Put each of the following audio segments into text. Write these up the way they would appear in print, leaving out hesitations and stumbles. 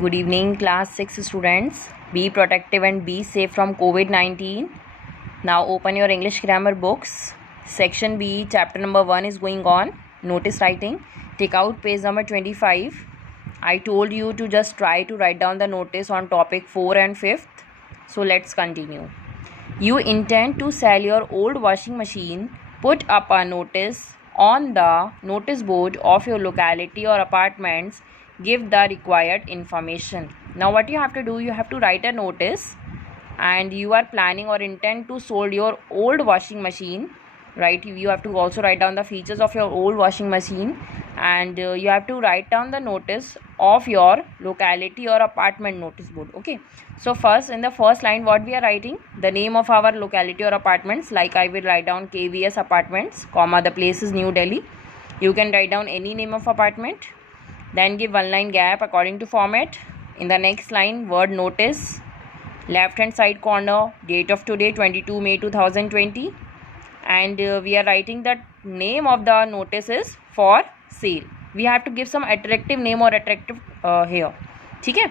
Good evening, class 6 students. Be protective and be safe from COVID-19. Now open your English grammar books. Section B, chapter number 1 is going on. Notice writing. Take out page number 25. I told you to just try to write down the notice on topic 4 and 5th. So let's continue. You intend to sell your old washing machine. Put up a notice on the notice board of your locality or apartments. Give the required information. Now what you have to do, you have to write a notice and you are planning or intend to sold your old washing machine, right? You have to also write down the features of your old washing machine, and you have to write down the notice of your locality or apartment notice board. Okay, so first, in the first line, what we are writing, the name of our locality or apartments. Like I will write down KVS apartments, comma, the place is New Delhi. You can write down any name of apartment, then give one line gap according to format. In the next line, word notice, left hand side corner, date of today 22 May 2020, and we are writing that name of the notice is for sale. We have to give some attractive name or attractive here. Okay.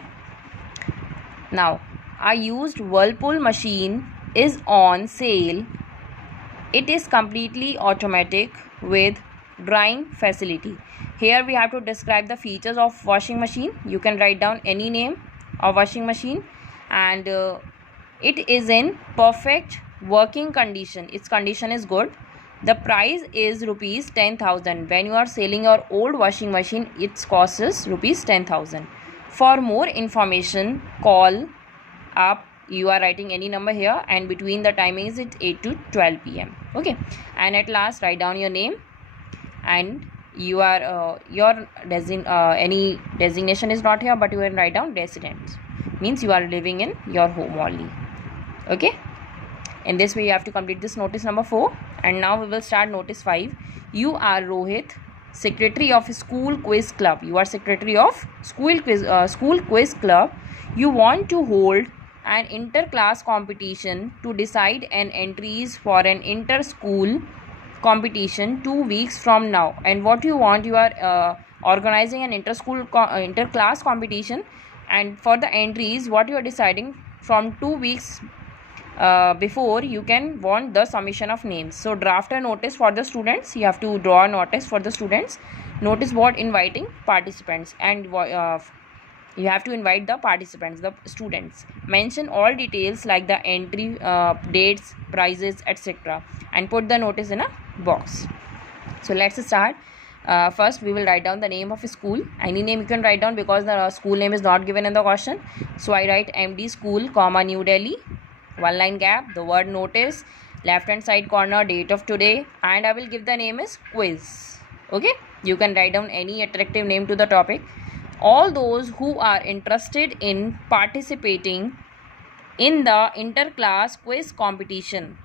Now, a used Whirlpool machine is on sale. It is completely automatic with drying facility. Here we have to describe the features of washing machine. You can write down any name of washing machine, and it is in perfect working condition. Its condition is good. The price is rupees 10,000. When you are selling your old washing machine, its cost is rupees 10,000. For more information, call up. You are writing any number here, and between the timing is it 8 to 12 p.m. Okay, and at last write down your name, and you are your any designation is not here, but you can write down resident, means you are living in your home only. Okay, in this way you have to complete this notice number 4. And now we will start notice 5. You are Rohit, secretary of school quiz club. You are secretary of school quiz club. You want to hold an inter-class competition to decide an entries for an inter-school competition 2 weeks from now. And what you want, you are organizing an inter-class competition, and for the entries, what you are deciding from 2 weeks before, you can want the submission of names. So draft a notice for the students. You have to draw a notice for the students. Notice board inviting participants, and you have to invite the participants, the students. Mention all details like the entry dates, prices, etc., and put the notice in a box. So let's start. First we will write down the name of a school. Any name you can write down, because the school name is not given in the question. So I write MD School, comma, New Delhi, one line gap, the word notice, left hand side corner, date of today, and I will give the name is quiz. Okay, you can write down any attractive name to the topic. All those who are interested in participating in the inter-class quiz competition.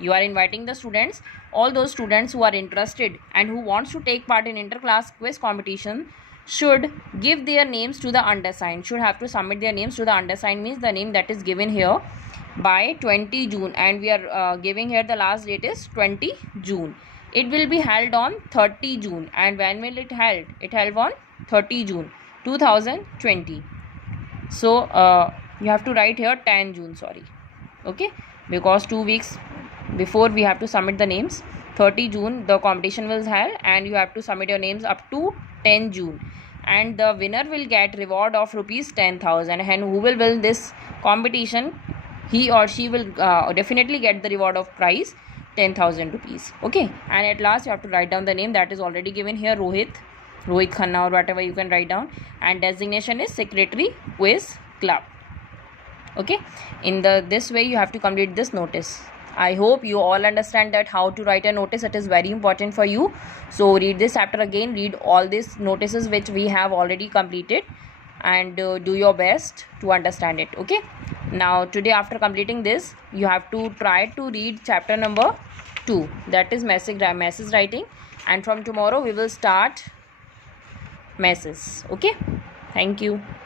You are inviting the students. All those students who are interested and who wants to take part in inter-class quiz competition should give their names to the undersigned. Should have to submit their names to the undersigned, means the name that is given here, by 20 June, and we are giving here the last date is 20 June. It will be held on 30 June. And when will it held? It held on 30 June 2020. So you have to write here 10 June, sorry. Okay, because 2 weeks before we have to submit the names. 30 June the competition will held, and you have to submit your names up to 10 June. And the winner will get reward of rupees 10,000. And who will win this competition, he or she will definitely get the reward of prize 10,000 rupees. Okay, and at last you have to write down the name that is already given here, Rohit Khanna, or whatever you can write down, and designation is secretary quiz club. Okay, in this way you have to complete this notice. I hope you all understand that how to write a notice. It is very important for you. So read this chapter again, read all these notices which we have already completed, and do your best to understand it. Okay, now today after completing this, you have to try to read chapter number 2, that is message writing, and from tomorrow we will start messages. Okay, thank you.